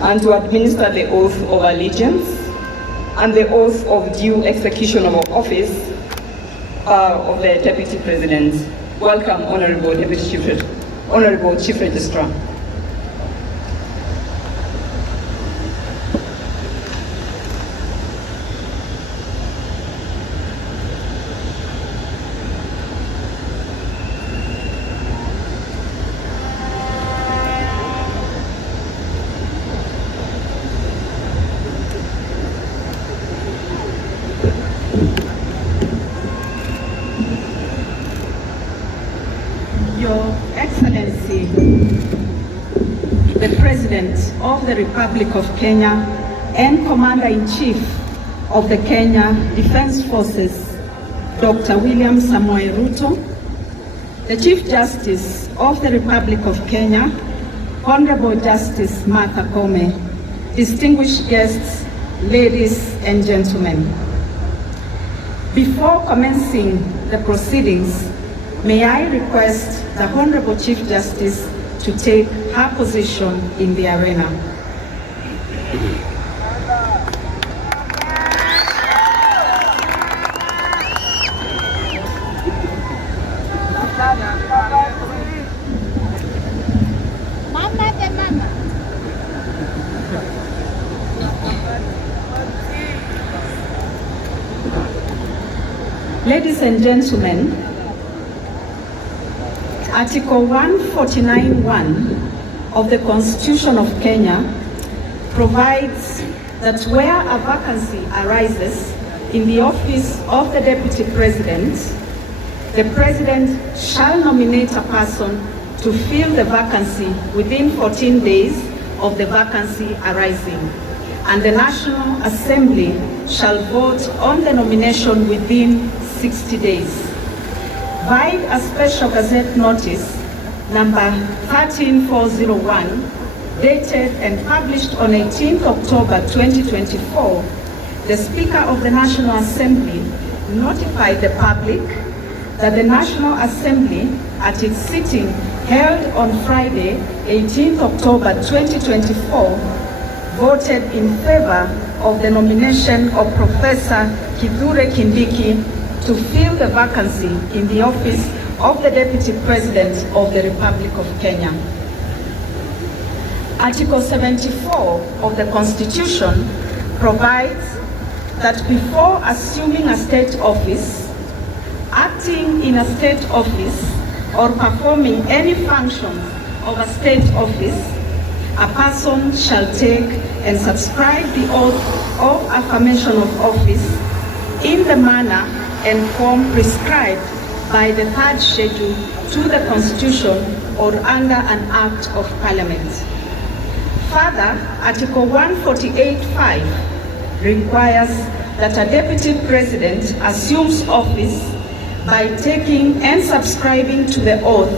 and to administer the oath of allegiance and the oath of due execution of office of the Deputy President. Welcome, Honorable Chief Registrar. Your Excellency, the President of the Republic of Kenya and Commander-in-Chief of the Kenya Defence Forces, Dr. William Samoei Ruto, the Chief Justice of the Republic of Kenya, Honorable Justice Martha Koome, distinguished guests, ladies and gentlemen. Before commencing the proceedings, may I request the Honorable Chief Justice to take her position in the arena. Ladies and gentlemen, Article 149(1) of the Constitution of Kenya provides that where a vacancy arises in the office of the Deputy President, the President shall nominate a person to fill the vacancy within 14 days of the vacancy arising, and the National Assembly shall vote on the nomination within 60 days. By a special Gazette notice number 13401, dated and published on 18th October 2024, the Speaker of the National Assembly notified the public that the National Assembly, at its sitting held on Friday, 18th October 2024, voted in favor of the nomination of Professor Kindiki to fill the vacancy in the office of the Deputy President of the Republic of Kenya. Article 74 of the Constitution provides that before assuming a state office, acting in a state office, or performing any functions of a state office, a person shall take and subscribe the oath of affirmation of office in the manner and form prescribed by the third schedule to the Constitution or under an Act of Parliament. Further, Article 148(5) requires that a Deputy President assumes office by taking and subscribing to the oath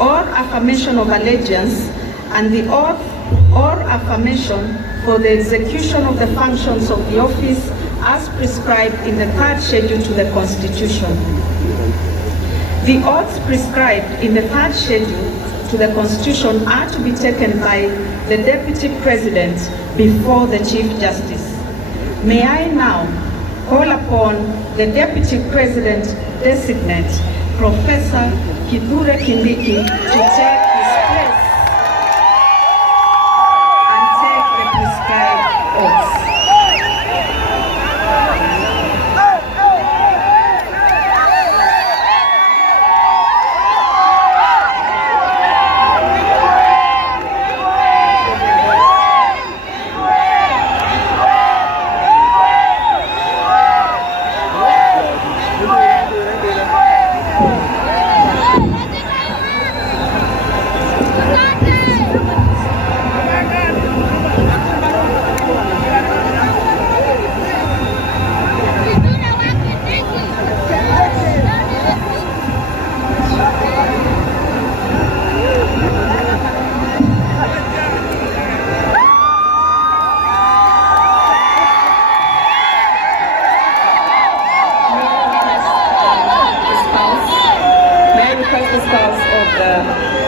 or affirmation of allegiance and the oath or affirmation for the execution of the functions of the office as prescribed in the third schedule to the Constitution. The oaths prescribed in the third schedule to the Constitution are to be taken by the Deputy President before the Chief Justice. May I now call upon the Deputy President designate, Professor Kindiki, to take his place and take the prescribed oaths.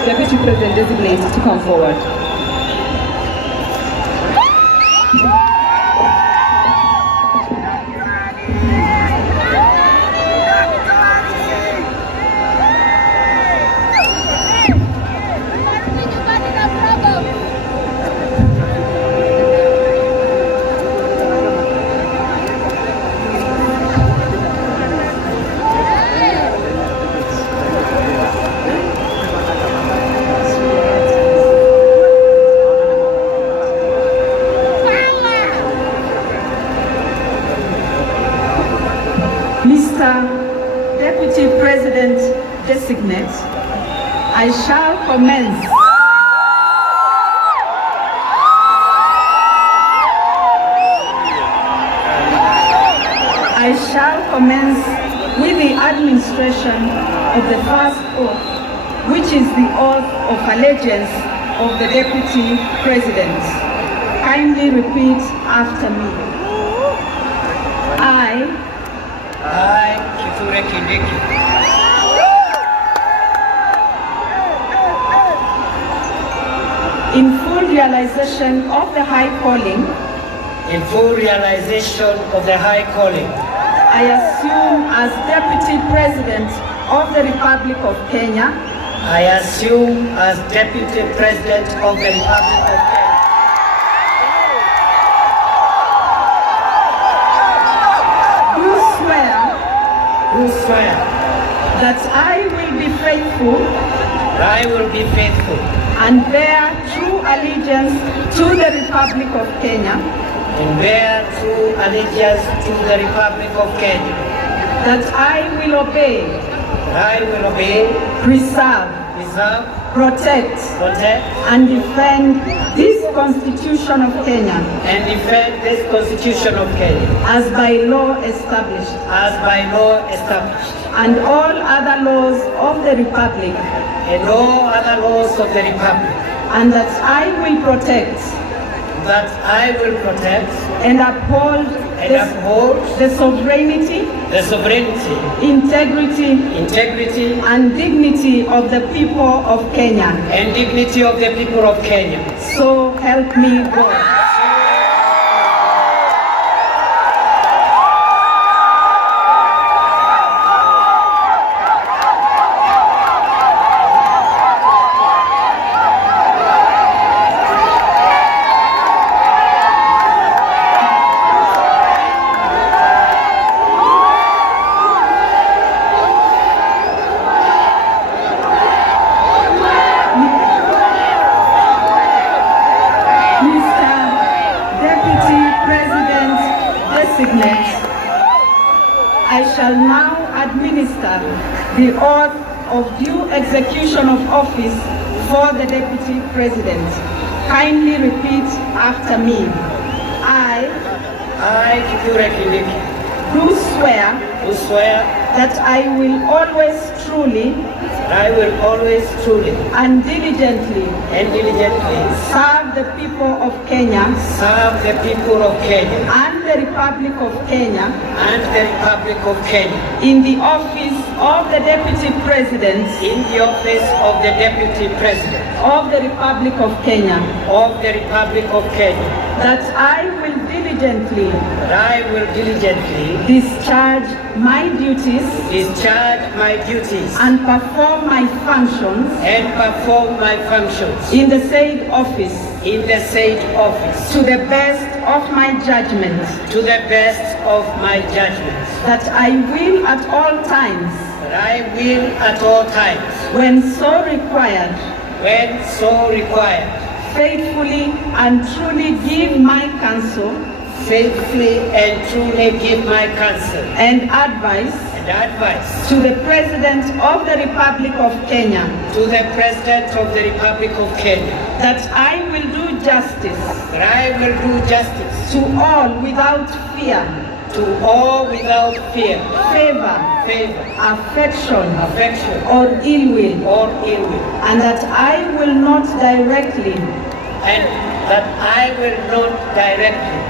Deputy President designated to come forward. designate, I shall commence with the administration of the first oath, which is the oath of allegiance of the Deputy President. Kindly repeat after me. I, Kindiki, in full realization of the high calling, I assume as Deputy President of the Republic of Kenya, do swear that I will be faithful and bear true allegiance to the Republic of Kenya, that I will obey, preserve, protect, and defend this Constitution of Kenya, as by law established, and all other laws of the Republic, and that I will protect, and uphold the sovereignty, integrity, and dignity of the people of Kenya. So help me God. I shall now administer the oath of due execution of office for the Deputy President. Kindly repeat after me. I, Kindiki, do swear that I will always truly and diligently serve the people of Kenya and the Republic of Kenya in the office of the Deputy President of the Republic of Kenya, that I will diligently discharge my duties and perform my functions in the said office to the best of my judgment, that I will at all times, when so required, faithfully and truly give my counsel and advice to the President of the Republic of Kenya, that I will do justice to all without fear, favor, affection, or ill will, and that I will not directly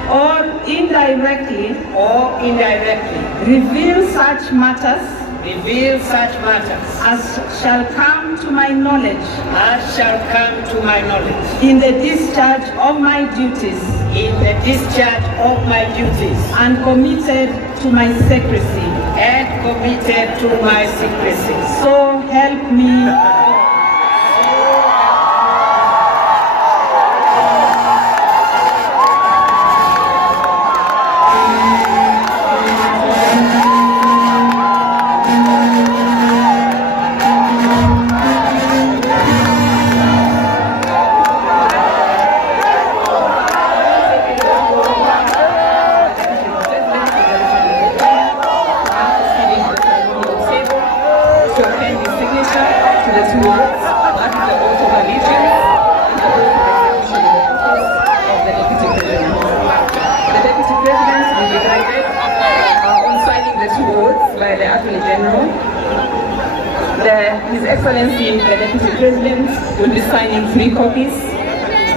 or indirectly reveal such matters as shall come to my knowledge in the discharge of my duties and committed to my secrecy. So help me God. To attend the Attorney General. His Excellency, the Deputy President, will be signing 3 copies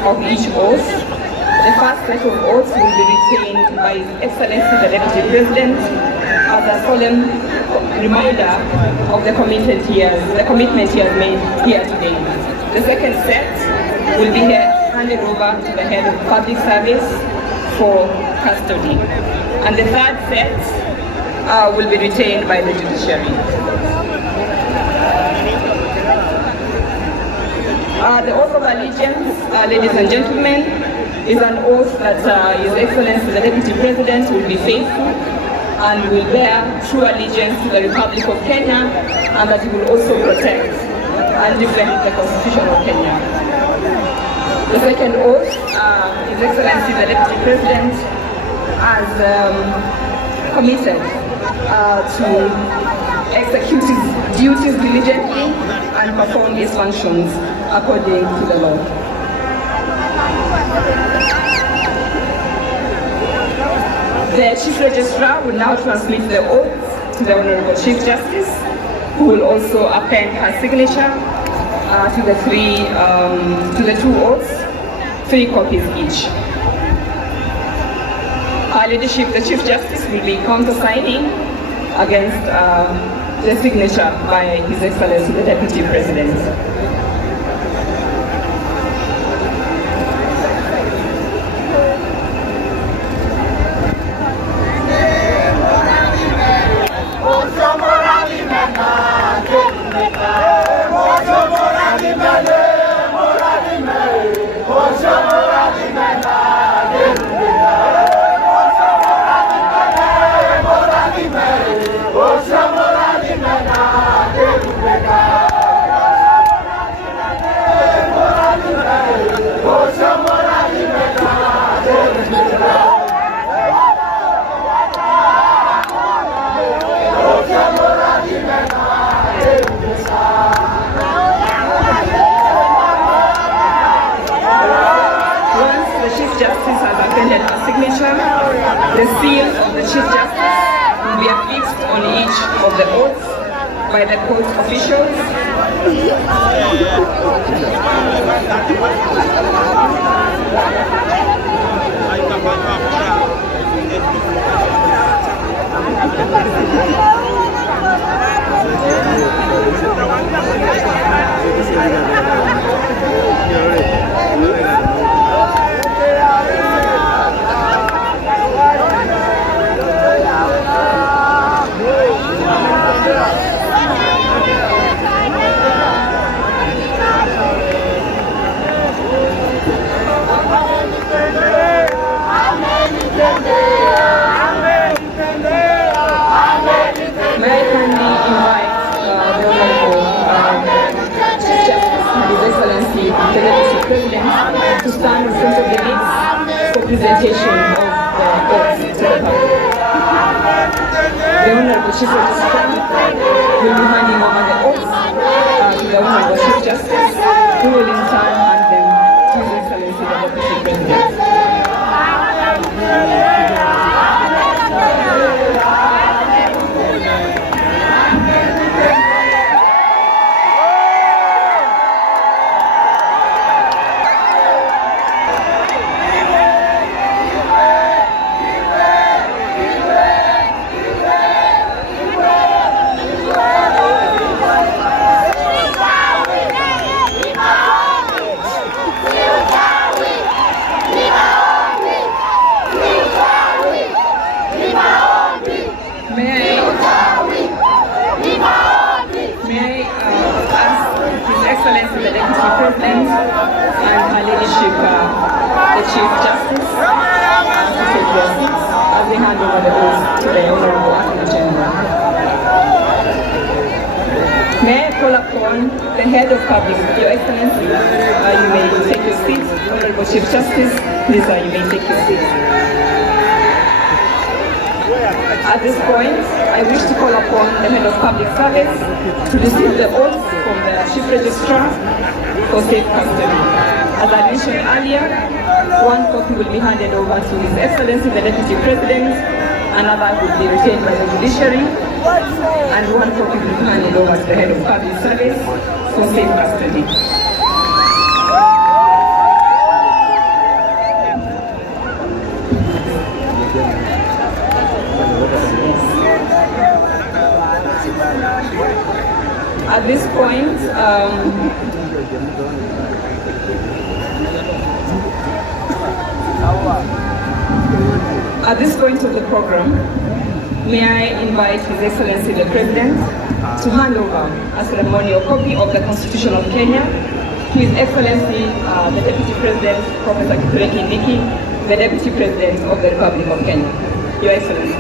of each oath. The first set of oaths will be retained by His Excellency, the Deputy President, as a solemn reminder of the commitment he has made here today. The second set will be handed over to the head of public service for custody. And the third set will be retained by the judiciary. The oath of allegiance, ladies and gentlemen, is an oath that His Excellency the Deputy President will be faithful and will bear true allegiance to the Republic of Kenya, and that he will also protect and defend the Constitution of Kenya. The second oath, His Excellency the Deputy President has committed to execute his duties diligently and perform his functions according to the law. The Chief Registrar will now transmit the oath to the Honorable Chief Justice, who will also append her signature to the 2 oaths, 3 copies each. Her Ladyship, the Chief Justice, will be countersigning against the signature by His Excellency the Deputy President. The seal of the Chief Justice will be affixed on each of the oaths by the court officials. To stand in front of the gates for presentation of the oath to the public. The Honorable Chief Registrar will be handing over the oath to the Honorable Chief Justice, who will in turn hand them to His Excellency the Deputy President. May I call upon the head of public, Your Excellency, you may take your seat. Honorable Chief Justice, please, you may take your seat. At this point, I wish to call upon the head of public service to receive the oath from the Chief Registrar for safe custody. As I mentioned earlier, 1 copy will be handed over to His Excellency the Deputy President, another will be retained by the judiciary, and one copy will be handed over to the head of public service for safe custody. At this point, of the program, may I invite His Excellency the President to hand over a ceremonial copy of the Constitution of Kenya to His Excellency the Deputy President, Professor Kindiki, the Deputy President of the Republic of Kenya. Your Excellency.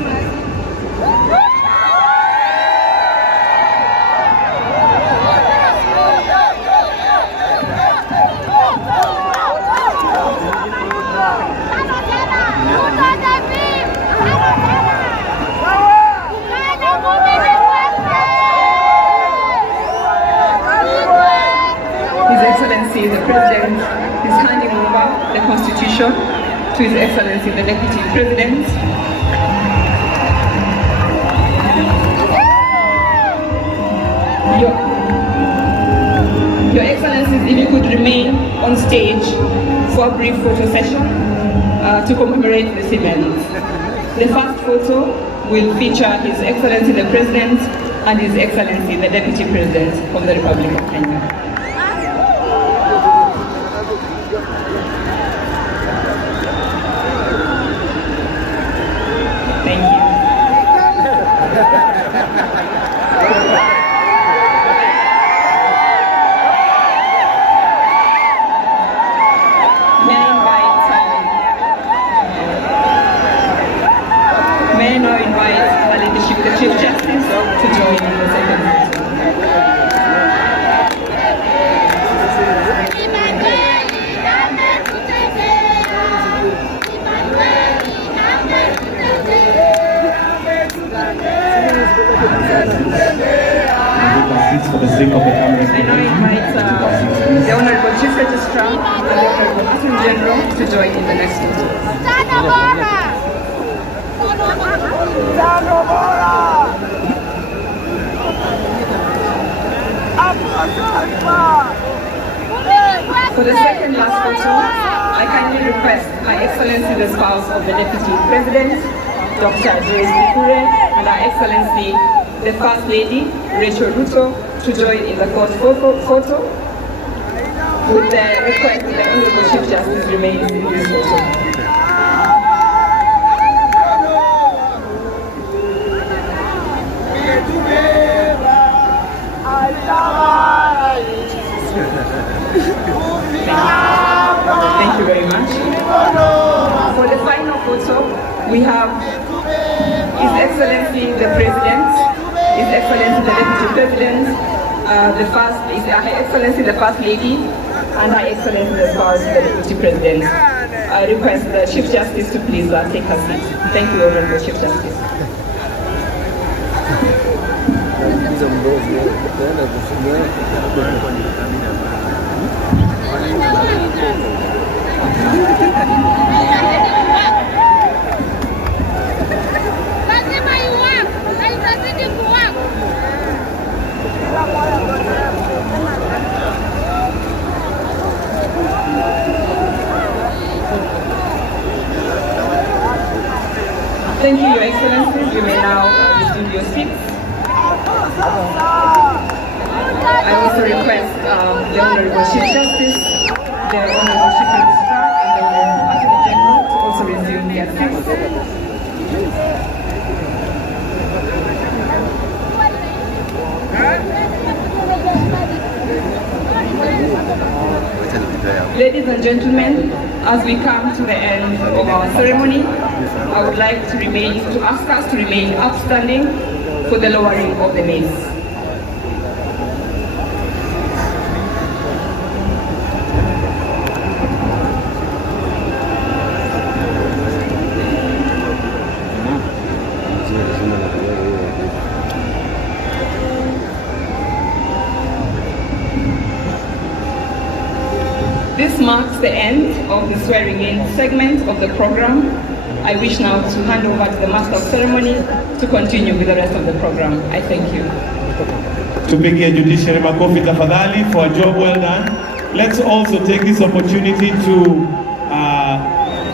The President is handing over the Constitution to His Excellency the Deputy President. Your Excellencies, if you could remain on stage for a brief photo session to commemorate this event. The first photo will feature His Excellency the President and His Excellency the Deputy President of the Republic of Kenya. Thank you. May I now invite her leadership, the Chief Justice, to join in the second photo. For the sake of the camera. I now invite the Honorable Chief Registrar and the Honorable Attorney General to join in the next photo. For the second last photo, I kindly request Her Excellency the spouse of the Deputy President, Dr. Joyce Bikure, and Her Excellency the First Lady, Rachel Ruto, to join in the court photo, with the request that the Honorable Chief Justice remains in this photo. Thank you very much. For the final photo, we have His Excellency the President, His Excellency the Deputy President, Her Excellency the First Lady, and Her Excellency the spouse the Deputy President. I request the Chief Justice to please take her seat. Thank you, Honorable Chief Justice. Thank you, Your Excellencies. You may now resume your seats. I also request the Honorable Chief Justice, the Honorable Chief Registrar, and the Honorable Attorney General to also resume their seats. Ladies and gentlemen, as we come to the end of our ceremony, I would like to ask us to remain upstanding for the lowering of the mace. This marks the end of the swearing-in segment of the program. I wish now to hand over to the Master of Ceremony to continue with the rest of the program. I thank you. Tupigie judiciary makofi tafadhali for a job well done. Let's also take this opportunity to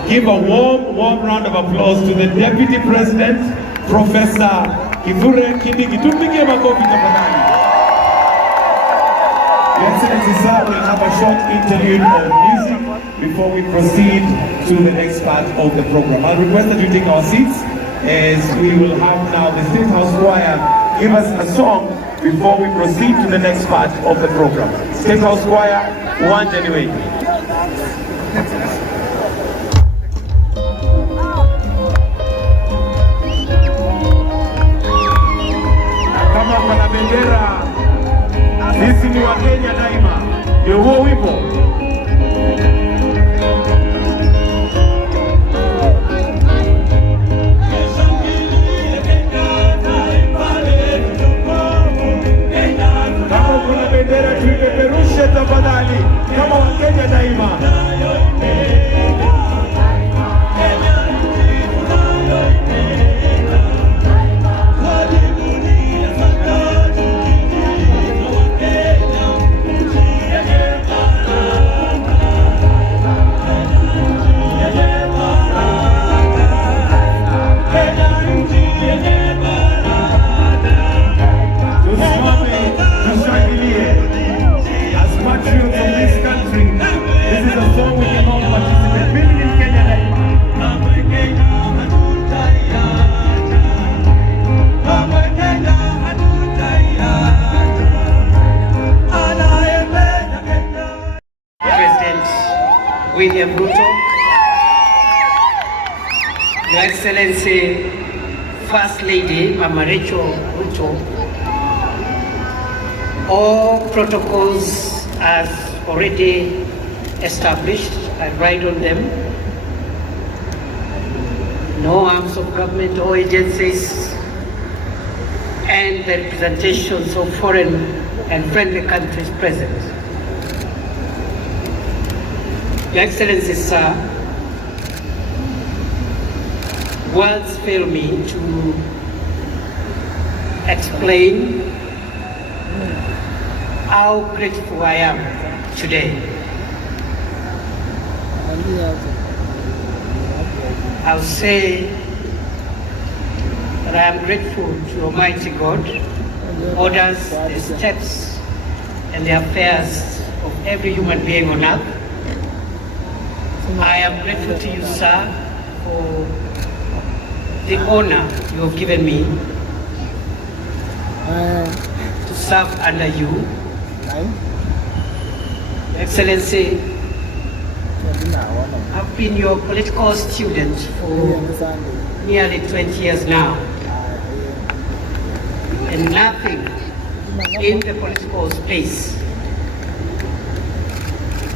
give a warm round of applause to the Deputy President, Professor Kindiki. Tupigie makofi tafadhali. Your Excellency, sir, we'll have a short interlude of music before we proceed to the next part of the program. I'll request that you take our seats as we will have now the State House Choir give us a song before we proceed to the next part of the program. State House Choir, one anyway. Kama kuna bendera, sisi ni Wakenya daima. Ndio huo wimbo. Bendera tuipeperushe tafadhali kama Wakenya daima. William Ruto, Your Excellency First Lady Mama Rachel Ruto, all protocols as already established, I ride on them. No arms of government or agencies and the representations of foreign and friendly countries present. Your Excellency, sir, words fail me to explain how grateful I am today. I'll say that I am grateful to Almighty God who orders the steps and the affairs of every human being on earth. I am grateful to you, sir, for the honor you have given me to serve under you. Excellency, I've been your political student for nearly 20 years now, and nothing in the political space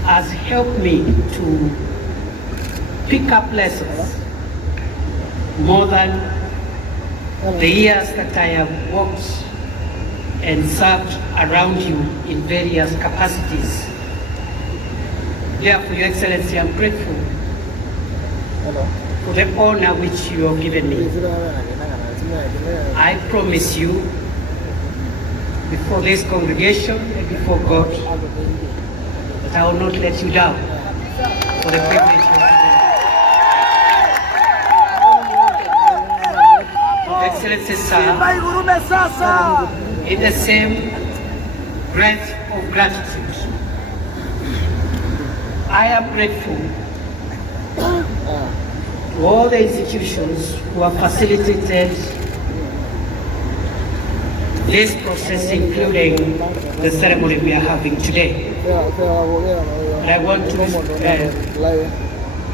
has helped me to pick up lessons more than the years that I have worked and served around you in various capacities. Therefore, Your Excellency, I'm grateful for the honor which you have given me. I promise you, before this congregation and before God, that I will not let you down for the privilege you have given me. Excellency, sir, in the same breath of gratitude, I am grateful to all the institutions who have facilitated this process, including the ceremony we are having today. And I want to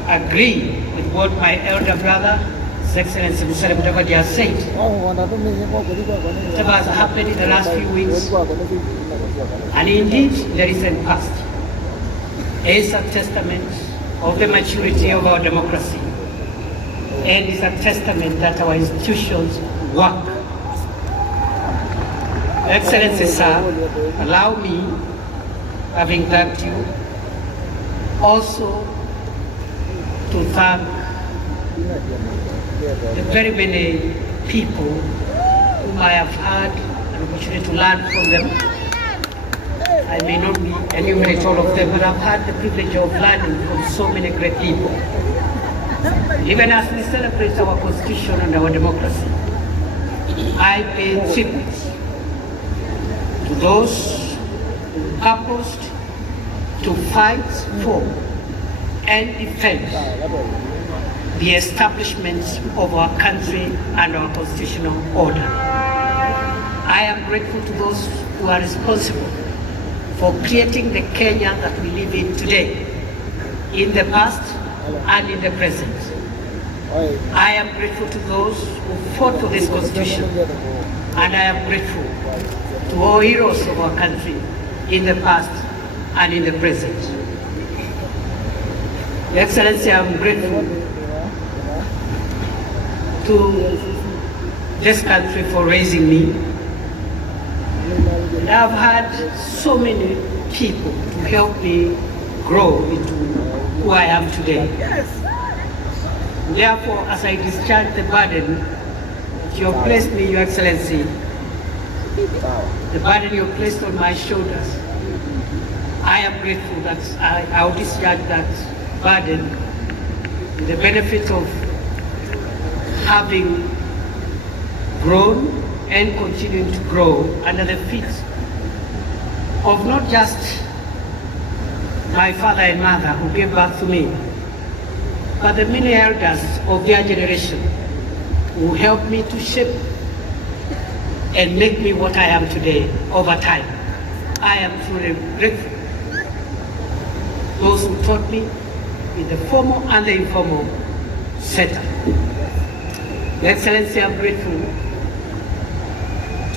agree with what my elder brother, His Excellency Musale Mudavadi has said. Whatever has happened in the last few weeks, and indeed the recent past, is a testament of the maturity of our democracy, and is a testament that our institutions work. Excellency, sir, allow me, having thanked you, also to thank the very many people whom I have had an opportunity to learn from them. I may not enumerate all of them, but I've had the privilege of learning from so many great people. Even as we celebrate our constitution and our democracy, I pay tribute to those who purposed to fight for and defend the establishment of our country and our constitutional order. I am grateful to those who are responsible for creating the Kenya that we live in today, in the past and in the present. I am grateful to those who fought for this constitution, and I am grateful to all heroes of our country in the past and in the present. Your Excellency, I am grateful to this country for raising me. And I've had so many people to help me grow into who I am today. Therefore, as I discharge the burden that you have placed me, Your Excellency, the burden you have placed on my shoulders, I am grateful that I will discharge that burden with the benefit of having grown and continuing to grow under the feet of not just my father and mother who gave birth to me, but the many elders of their generation who helped me to shape and make me what I am today over time. I am truly grateful. Those who taught me in the formal and the informal setup. Your Excellency, I'm grateful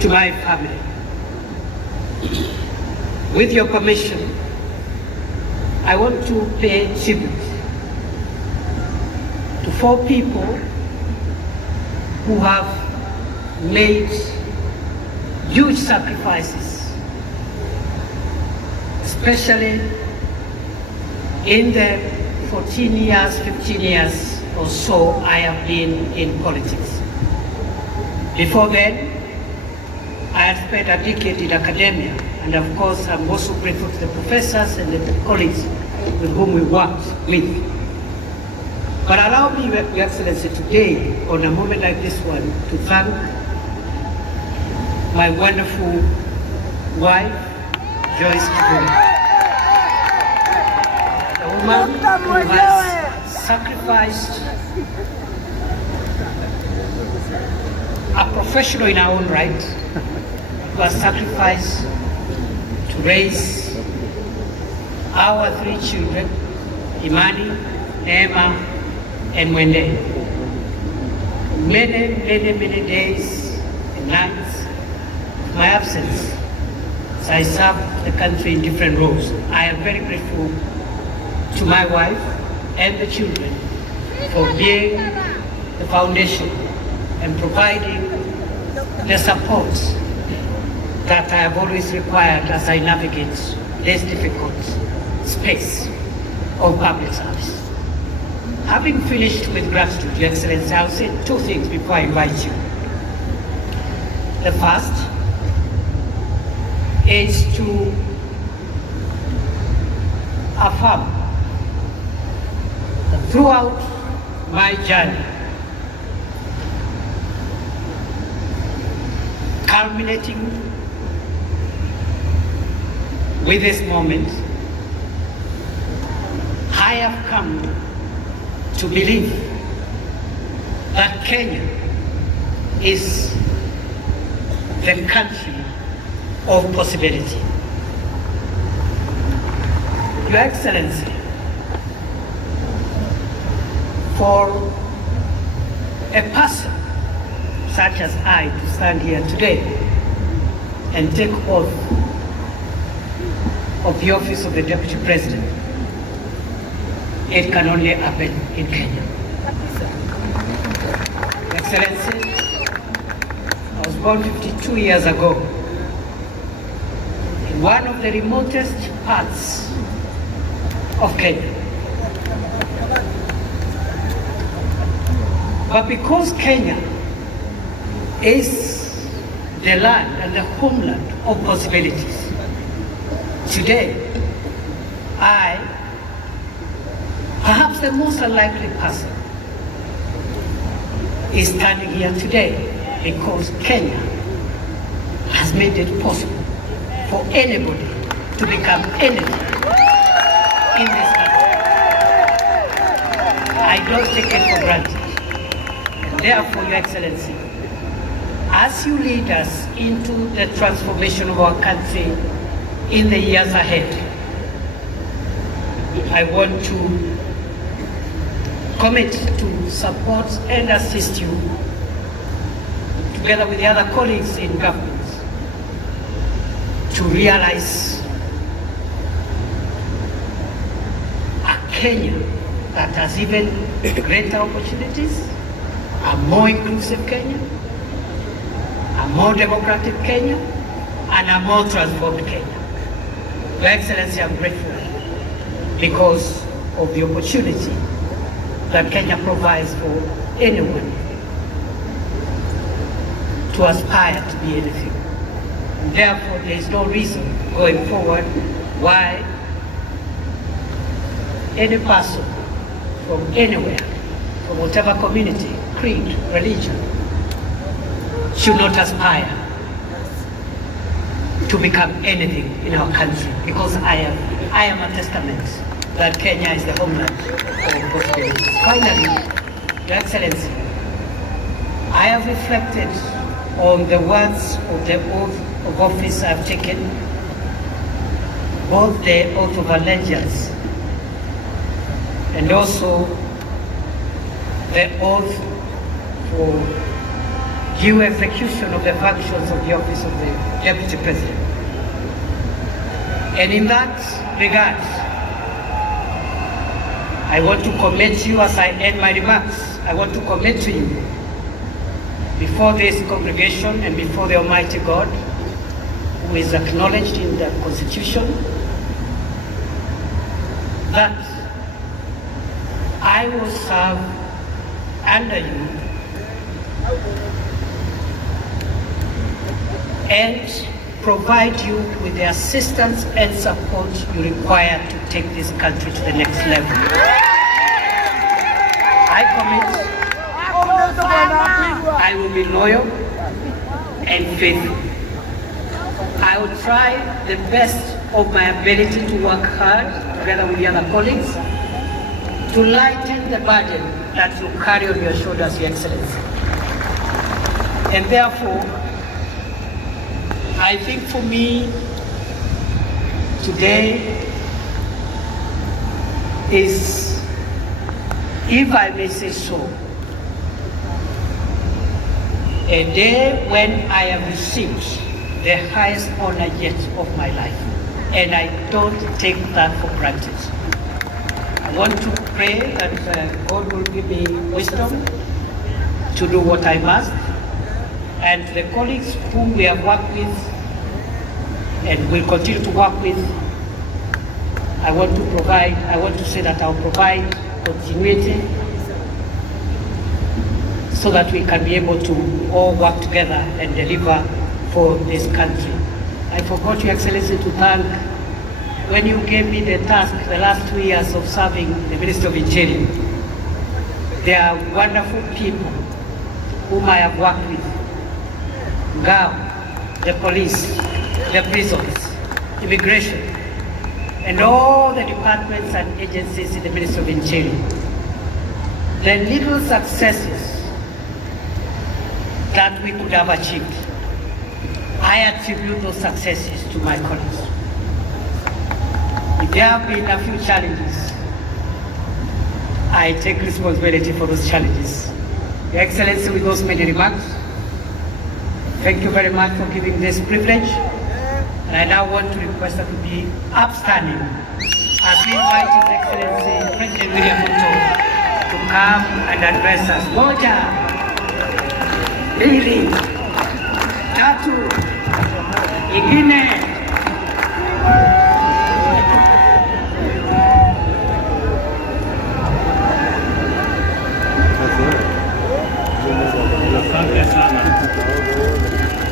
to my family. With your permission, I want to pay tribute to 4 people who have made huge sacrifices, especially in the 14 years, 15 years or so I have been in politics. Before then, I had spent a decade in academia, and of course I'm also grateful to the professors and the colleagues with whom we worked with. But allow me, Your Excellency, today, on a moment like this one, to thank my wonderful wife, Joyce Kugiriria, a woman who has sacrificed, a professional in her own right, who has sacrificed to raise our 3 children, Imani, Neema, and Mwende. Many days and nights of my absence, as I served the country in different roles. I am very grateful to my wife and the children for being the foundation and providing the support that I have always required as I navigate this difficult space of public service. Having finished with gratitude, Your Excellency, I'll say 2 things before I invite you. The first is to affirm that throughout my journey, culminating with this moment, I have come to believe that Kenya is the country of possibility. Your Excellency, for a person such as I to stand here today and take oath of the office of the Deputy President, it can only happen in Kenya. Excellency, I was born 52 years ago in one of the remotest parts of Kenya. But because Kenya is the land and the homeland of possibilities, today, I, perhaps the most unlikely person, is standing here today because Kenya has made it possible for anybody to become anything in this country. I don't take it for granted. And therefore, Your Excellency, as you lead us into the transformation of our country in the years ahead, I want to commit to support and assist you, together with the other colleagues in government, to realize a Kenya that has even greater opportunities, a more inclusive Kenya, a more democratic Kenya, and a more transformed Kenya. Your Excellency, I'm grateful because of the opportunity that Kenya provides for anyone to aspire to be anything. Therefore, there is no reason going forward why any person from anywhere, from whatever community, creed, religion, should not aspire to become anything in our country, because I am a testament that Kenya is the homeland of possibilities. Finally, Your Excellency, I have reflected on the words of the oath of office I've taken, both the oath of allegiance and also the oath for due execution of the functions of the office of the Deputy President. And in that regard, I want to commit you, as I end my remarks, I want to commit to you before this congregation and before the Almighty God, who is acknowledged in the Constitution, that I will serve under you and provide you with the assistance and support you require to take this country to the next level. I commit I will be loyal and faithful. I will try the best of my ability to work hard together with the other colleagues to lighten the burden that you carry on your shoulders, Your Excellency. And therefore, I think for me, today is, if I may say so, a day when I have received the highest honor yet of my life. And I don't take that for granted. I want to pray that God will give me wisdom to do what I must. And the colleagues whom we have worked with and will continue to work with, I want to say that I'll provide continuity so that we can be able to all work together and deliver for this country. I forgot, Your Excellency, to thank, when you gave me the task the last 2 years of serving the Ministry of Interior, there are wonderful people whom I have worked with. GAO, the police, the prisons, immigration, and all the departments and agencies in the Ministry of Interior. The little successes that we could have achieved, I attribute those successes to my colleagues. If there have been a few challenges, I take responsibility for those challenges. Your Excellency, with those many remarks, thank you very much for giving this privilege. And I now want to request that we be upstanding as we invite His Excellency President William Ruto to come and address us. Moja, mbili, tatu, ingine. sana.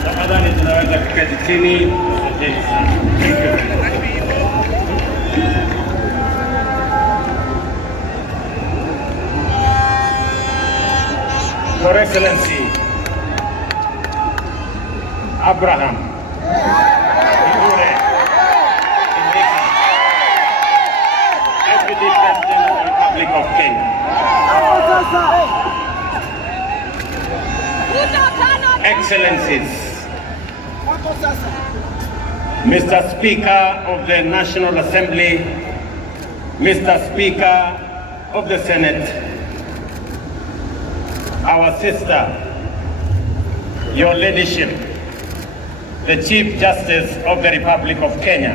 Tafadhali tunaweza kuketi chini. Asanteni sana. Thank you. Your Excellency, Abraham, Kindiki, Deputy President of the Republic of Kenya. Excellencies, Mr. Speaker of the National Assembly, Mr. Speaker of the Senate, our sister, your leadership, the Chief Justice of the Republic of Kenya,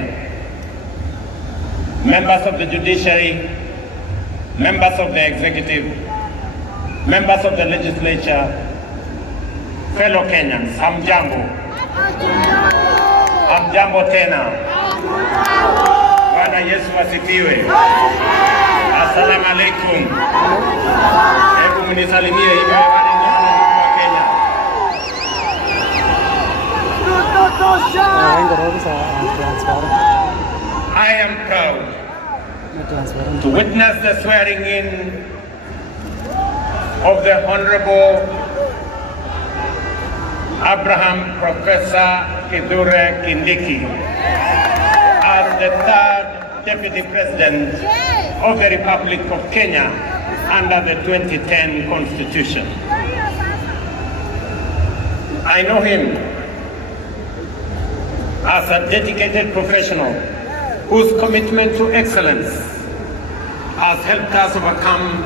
members of the judiciary, members of the executive, members of the legislature, fellow Kenyans, hamjambo. Hamjambo tena. Bwana Yesu asifiwe. Assalamu alaikum. Hebu mnisalimie hivyo wa Kenya. I am proud to witness the swearing in of the Honorable Abraham Professor Kugiriria Kindiki as the third Deputy President of the Republic of Kenya under the 2010 Constitution. I know him as a dedicated professional whose commitment to excellence has helped us overcome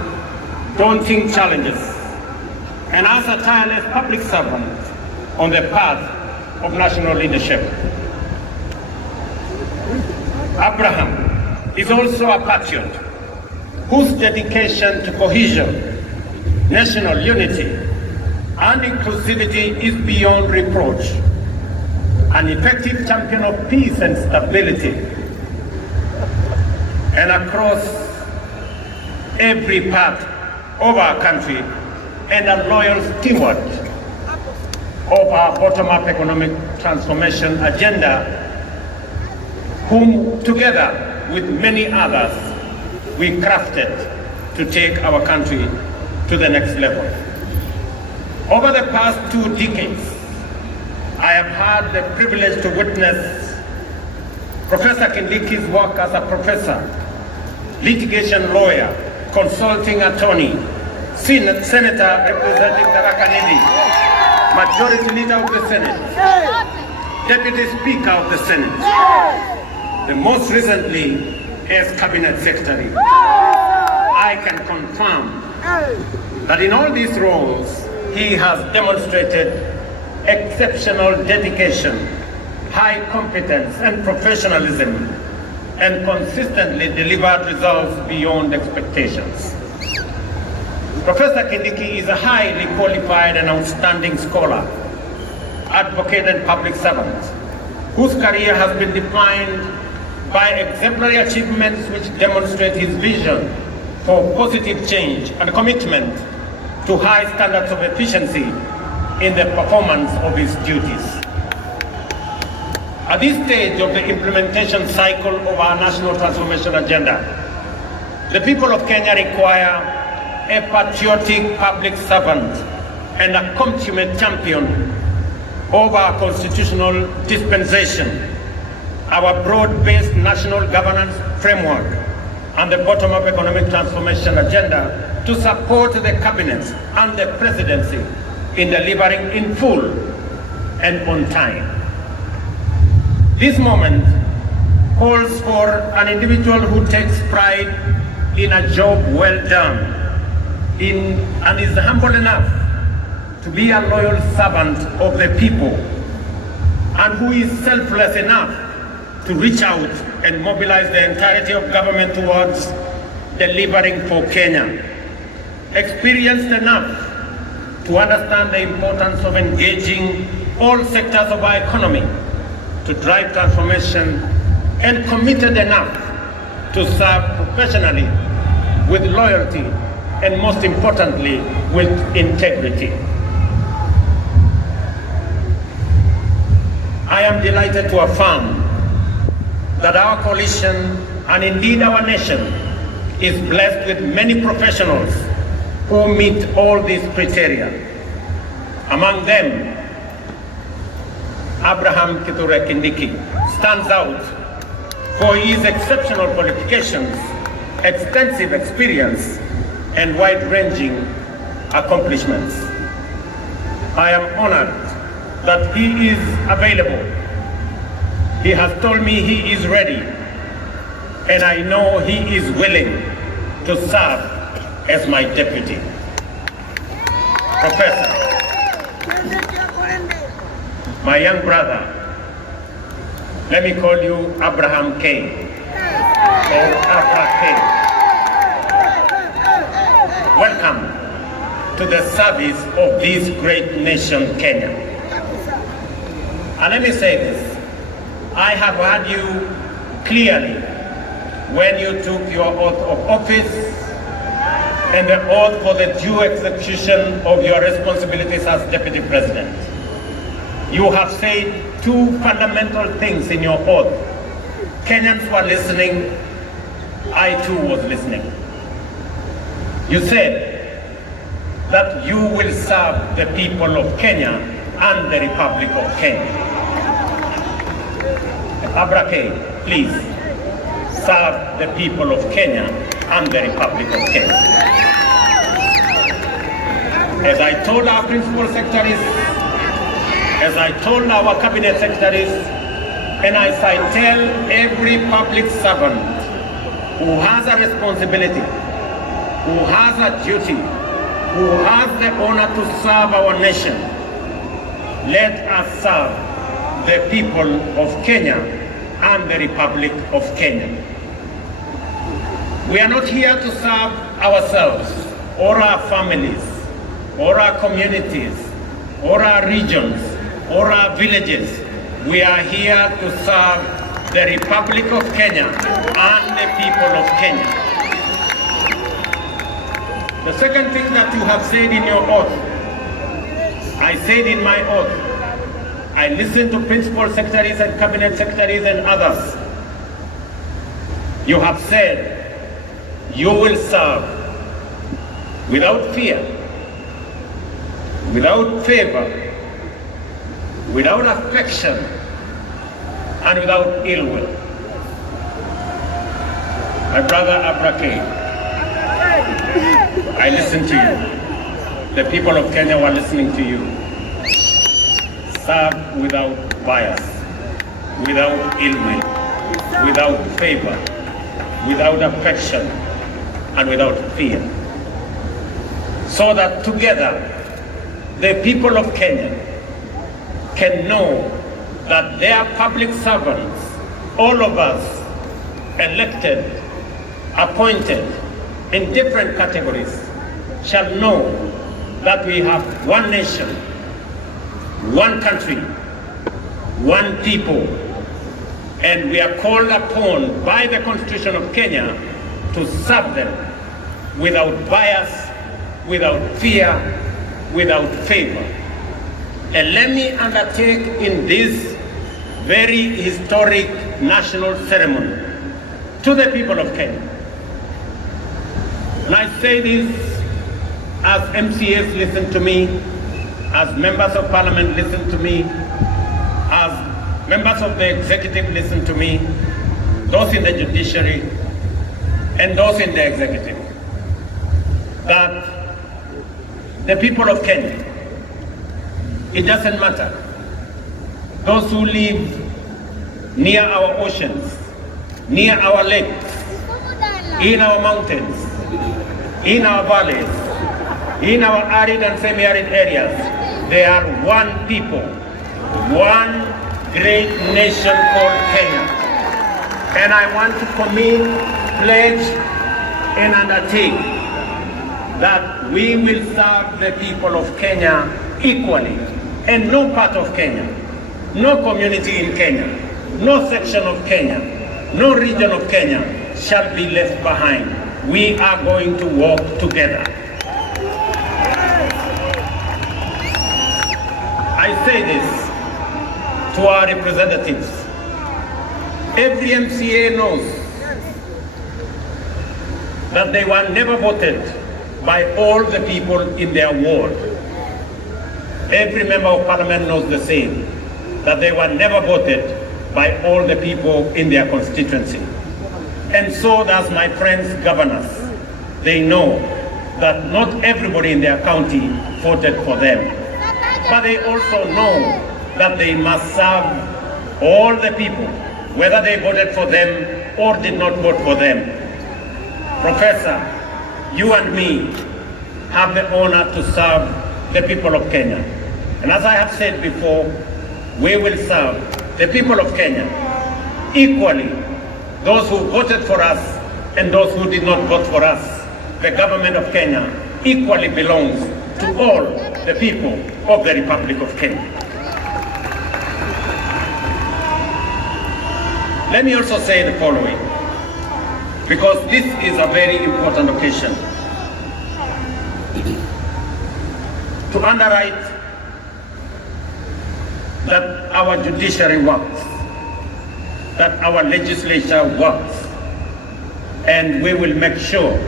daunting challenges, and as a tireless public servant on the path of national leadership. Abraham is also a patriot whose dedication to cohesion, national unity, and inclusivity is beyond reproach. An effective champion of peace and stability, and across every part of our country, and a loyal steward of our bottom-up economic transformation agenda, whom together with many others we crafted to take our country to the next level. Over the past 2 decades, I have had the privilege to witness Professor Kindiki's work as a professor, litigation lawyer, consulting attorney, senator representing Tharaka Nithi, majority leader of the Senate, deputy speaker of the Senate, the most recently as cabinet secretary. I can confirm that in all these roles, he has demonstrated exceptional dedication, high competence and professionalism, and consistently delivered results beyond expectations. Professor Kindiki is a highly qualified and outstanding scholar, advocate and public servant, whose career has been defined by exemplary achievements which demonstrate his vision for positive change and commitment to high standards of efficiency in the performance of his duties. At this stage of the implementation cycle of our national transformation agenda, the people of Kenya require a patriotic public servant and a consummate champion of our constitutional dispensation, our broad-based national governance framework, and the bottom-up economic transformation agenda to support the cabinet and the presidency in delivering in full and on time. This moment calls for an individual who takes pride in a job well done, and is humble enough to be a loyal servant of the people, and who is selfless enough to reach out and mobilize the entirety of government towards delivering for Kenya. Experienced enough to understand the importance of engaging all sectors of our economy to drive transformation, and committed enough to serve professionally with loyalty and, most importantly, with integrity. I am delighted to affirm that our coalition, and indeed our nation, is blessed with many professionals who meet all these criteria. Among them, Abraham Kithure Kindiki stands out for his exceptional qualifications, extensive experience, and wide-ranging accomplishments. I am honored that he is available. He has told me he is ready, and I know he is willing to serve as my deputy. Professor, my young brother, let me call you Abraham K. or Abra K. Welcome to the service of this great nation, Kenya. And let me say this, I have heard you clearly when you took your oath of office and the oath for the due execution of your responsibilities as Deputy President. You have said two fundamental things in your oath. Kenyans were listening, I too was listening. You said that you will serve the people of Kenya and the Republic of Kenya. Abrake, please serve the people of Kenya and the Republic of Kenya. As I told our principal secretaries, as I told our cabinet secretaries, and as I tell every public servant who has a responsibility, who has a duty, who has the honor to serve our nation, let us serve the people of Kenya and the Republic of Kenya. We are not here to serve ourselves or our families or our communities or our regions or our villages. We are here to serve the Republic of Kenya and the people of Kenya. The second thing that you have said in your oath, I said in my oath, I listened to principal secretaries and cabinet secretaries and others. You have said you will serve without fear, without favor, without affection, and without ill will. My brother Abrake, I listened to you. The people of Kenya were listening to you. Serve without bias, without ill will, without favor, without affection, and without fear. So that together, the people of Kenya can know that their public servants, all of us, elected, appointed in different categories, shall know that we have one nation, one country, one people, and we are called upon by the Constitution of Kenya to serve them without bias, without fear, without favor. And let me undertake in this very historic national ceremony to the people of Kenya. And I say this as MCAs listen to me, as members of parliament listen to me, as members of the executive listen to me, those in the judiciary and those in the executive, that the people of Kenya, it doesn't matter. Those who live near our oceans, near our lakes, in our mountains, in our valleys, in our arid and semi-arid areas, they are one people, one great nation called Kenya. And I want to commit, pledge, and undertake that we will serve the people of Kenya equally, and no part of Kenya, no community in Kenya, no section of Kenya, no region of Kenya shall be left behind. We are going to work together. I say this to our representatives. Every MCA knows that they were never voted by all the people in their ward. Every member of parliament knows the same, that they were never voted by all the people in their constituency. And so does my friends governors. They know that not everybody in their county voted for them. But they also know that they must serve all the people, whether they voted for them or did not vote for them. Professor, you and me have the honor to serve the people of Kenya. And as I have said before, we will serve the people of Kenya equally, those who voted for us and those who did not vote for us. The government of Kenya equally belongs to all the people of the Republic of Kenya. Let me also say the following, because this is a very important occasion. To underwrite that our judiciary works, that our legislature works, and we will make sure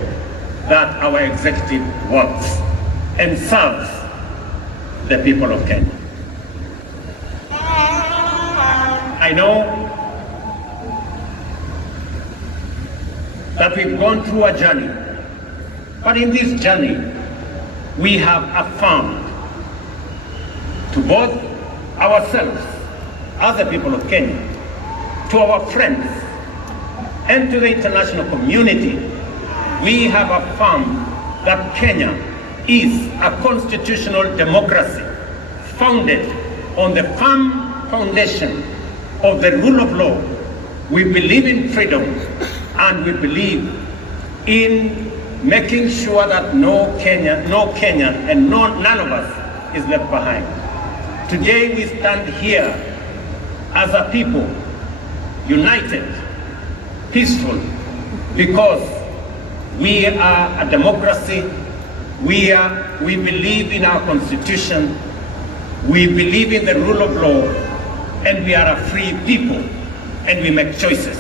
that our executive works and serves the people of Kenya. I know that we've gone through a journey, but in this journey, we have affirmed to both ourselves as the people of Kenya, to our friends, and to the international community, we have affirmed that Kenya is a constitutional democracy founded on the firm foundation of the rule of law. We believe in freedom, and we believe in making sure that no Kenyan and none of us is left behind. Today we stand here as a people, united, peaceful, because we are a democracy. We believe in our constitution. We believe in the rule of law, and we are a free people, and we make choices.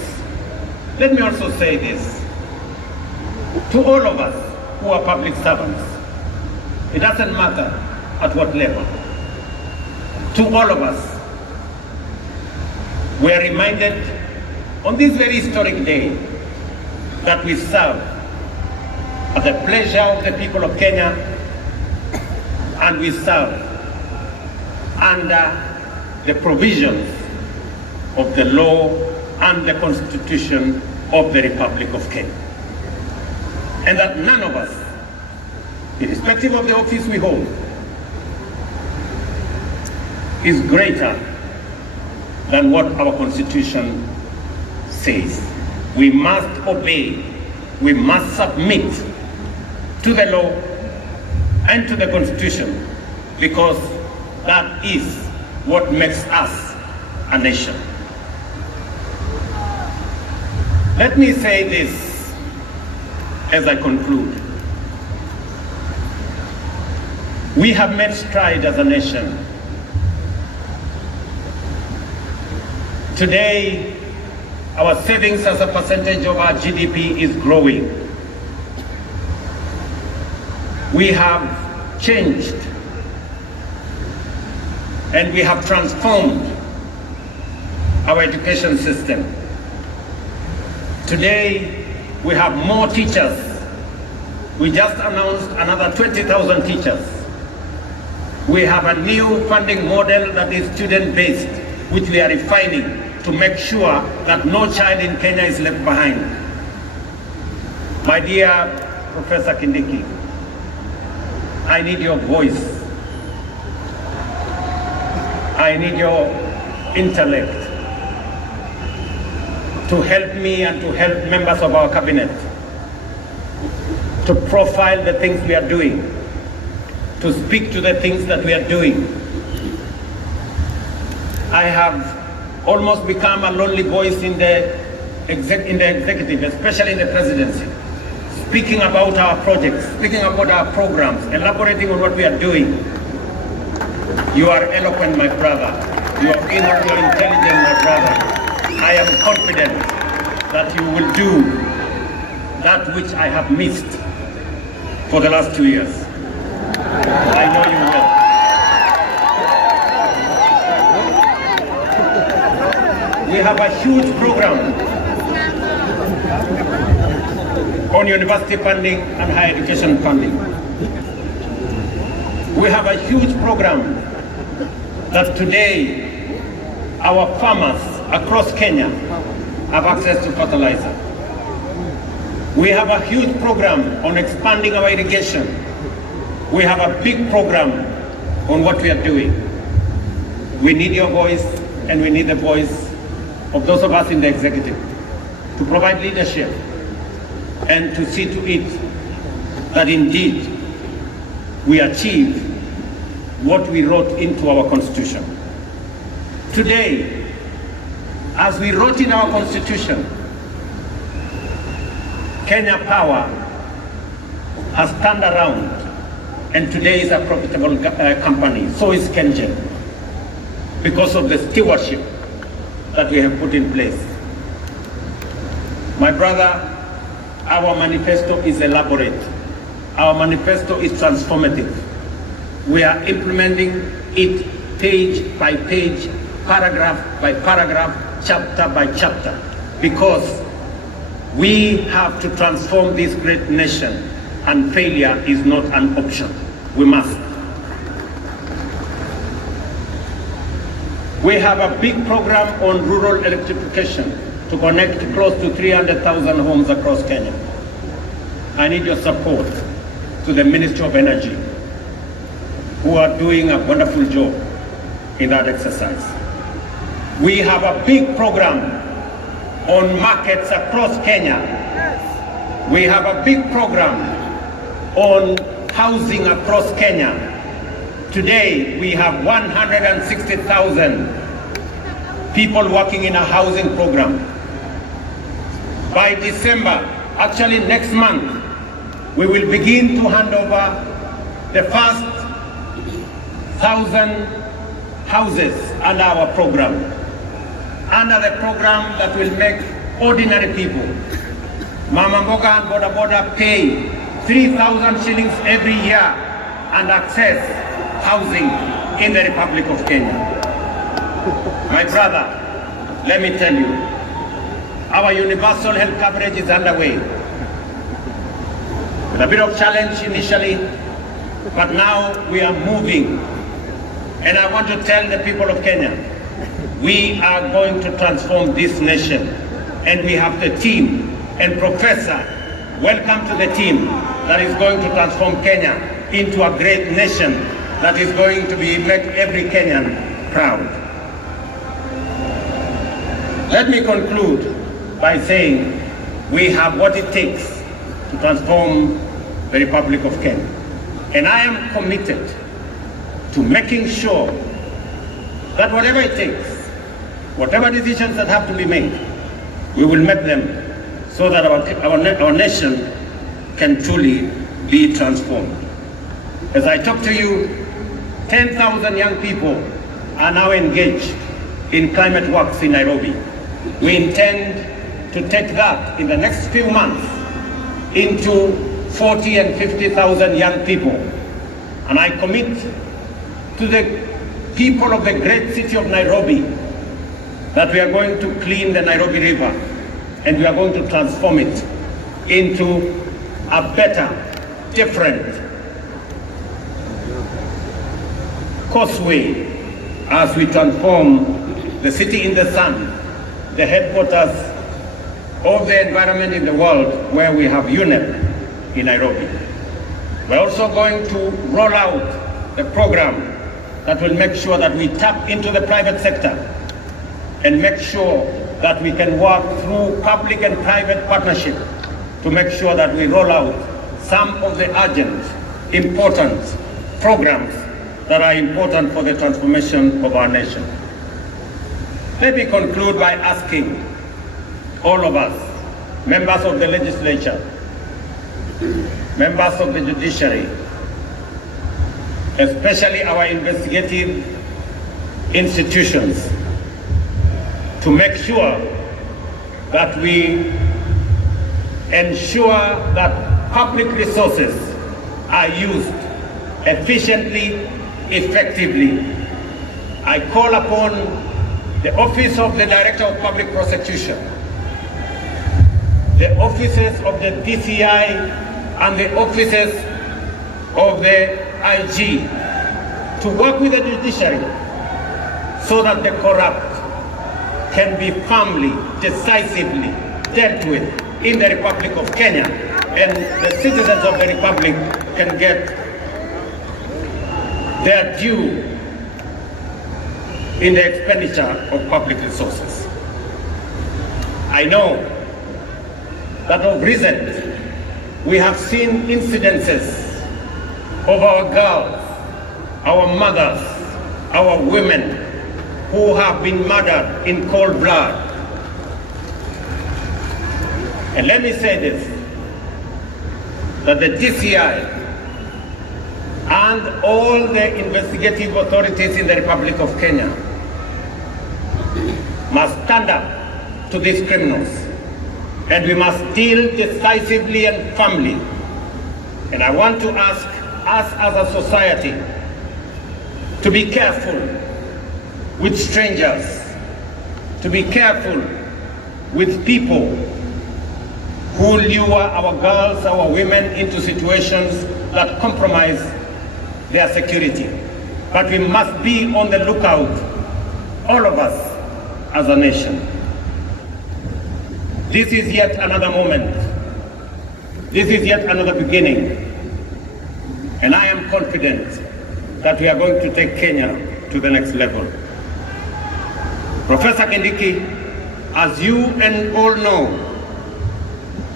Let me also say this to all of us who are public servants. It doesn't matter at what level. To all of us, we are reminded on this very historic day that we serve at the pleasure of the people of Kenya, and we serve under the provisions of the law and the Constitution of the Republic of Kenya. And that none of us, irrespective of the office we hold, is greater than what our Constitution says. We must obey, we must submit to the law and to the Constitution, because that is what makes us a nation. Let me say this as I conclude. We have made stride as a nation. Today, our savings as a percentage of our GDP is growing. We have changed and we have transformed our education system. Today, we have more teachers. We just announced another 20,000 teachers. We have a new funding model that is student-based, which we are refining to make sure that no child in Kenya is left behind. My dear Professor Kindiki, I need your voice. I need your intellect to help me and to help members of our cabinet to profile the things we are doing, to speak to the things that we are doing. I have almost become a lonely voice in the executive, especially in the presidency, speaking about our projects, speaking about our programs, elaborating on what we are doing. You are eloquent, my brother. You have been your intelligence, my brother. I am confident that you will do that which I have missed for the last 2 years. I know you will. We have a huge program on university funding and higher education funding. We have a huge program that today our farmers across Kenya have access to fertilizer. We have a huge program on expanding our irrigation. We have a big program on what we are doing. We need your voice, and we need the voice of those of us in the executive to provide leadership and to see to it that indeed we achieve what we wrote into our constitution. Today, as we wrote in our constitution, Kenya Power has turned around and today is a profitable company. So is Kengen, because of the stewardship that we have put in place. My brother, our manifesto is elaborate. Our manifesto is transformative. We are implementing it page by page, paragraph by paragraph, chapter by chapter, because we have to transform this great nation, and failure is not an option. We must. We have a big program on rural electrification to connect close to 300,000 homes across Kenya. I need your support to the Ministry of Energy, who are doing a wonderful job in that exercise. We have a big program on markets across Kenya. We have a big program on housing across Kenya. Today, we have 160,000 people working in a housing program. By December, actually next month, we will begin to hand over the first 1,000 houses under our program. Under the program that will make ordinary people, Mama Mboga and Boda Boda, pay 3,000 shillings every year and access housing in the Republic of Kenya. My brother, let me tell you, our universal health coverage is underway. With a bit of challenge initially, but now we are moving. And I want to tell the people of Kenya, we are going to transform this nation. And we have the team. And Professor, welcome to the team that is going to transform Kenya into a great nation that is going to make every Kenyan proud. Let me conclude by saying we have what it takes to transform the Republic of Kenya. And I am committed to making sure that whatever it takes, whatever decisions that have to be made, we will make them so that our nation can truly be transformed. As I talk to you, 10,000 young people are now engaged in climate works in Nairobi. We intend to take that in the next few months into 40 and 50,000 young people. And I commit to the people of the great city of Nairobi that we are going to clean the Nairobi River and we are going to transform it into a better, different causeway as we transform the city in the sun, the headquarters of the environment in the world, where we have UNEP in Nairobi. We're also going to roll out the program that will make sure that we tap into the private sector and make sure that we can work through public and private partnership to make sure that we roll out some of the urgent, important programs that are important for the transformation of our nation. Let me conclude by asking all of us, members of the legislature, members of the judiciary, especially our investigative institutions to make sure that we ensure that public resources are used efficiently, effectively. I call upon the Office of the Director of Public Prosecution, the offices of the DCI and the offices of the IG to work with the judiciary so that the corrupt can be firmly, decisively dealt with in the Republic of Kenya, and the citizens of the Republic can get their due in the expenditure of public resources. I know that of recent we have seen incidences of our girls, our mothers, our women who have been murdered in cold blood. And let me say this, that the DCI and all the investigative authorities in the Republic of Kenya must stand up to these criminals, and we must deal decisively and firmly. And I want to ask us as a society to be careful with strangers, to be careful with people who lure our girls, our women into situations that compromise their security. But we must be on the lookout, all of us as a nation. This is yet another moment. This is yet another beginning. And I am confident that we are going to take Kenya to the next level. Professor Kindiki, as you and all know,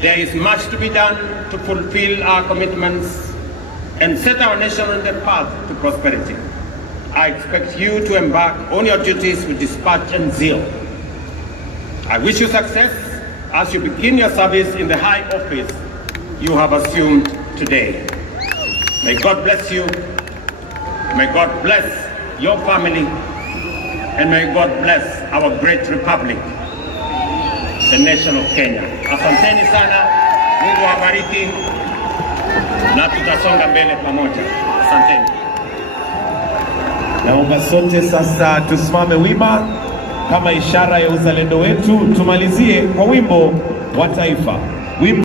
there is much to be done to fulfill our commitments and set our nation on the path to prosperity. I expect you to embark on your duties with dispatch and zeal. I wish you success as you begin your service in the high office you have assumed today. May God bless you. May God bless your family. And may God bless our great republic, the nation of Kenya. Asanteni sana, Mungu awabariki na tutasonga mbele pamoja. Asanteni. Naomba sote sasa tusimame wima kama ishara ya uzalendo wetu. Tumalizie kwa wimbo wa taifa. Wimbo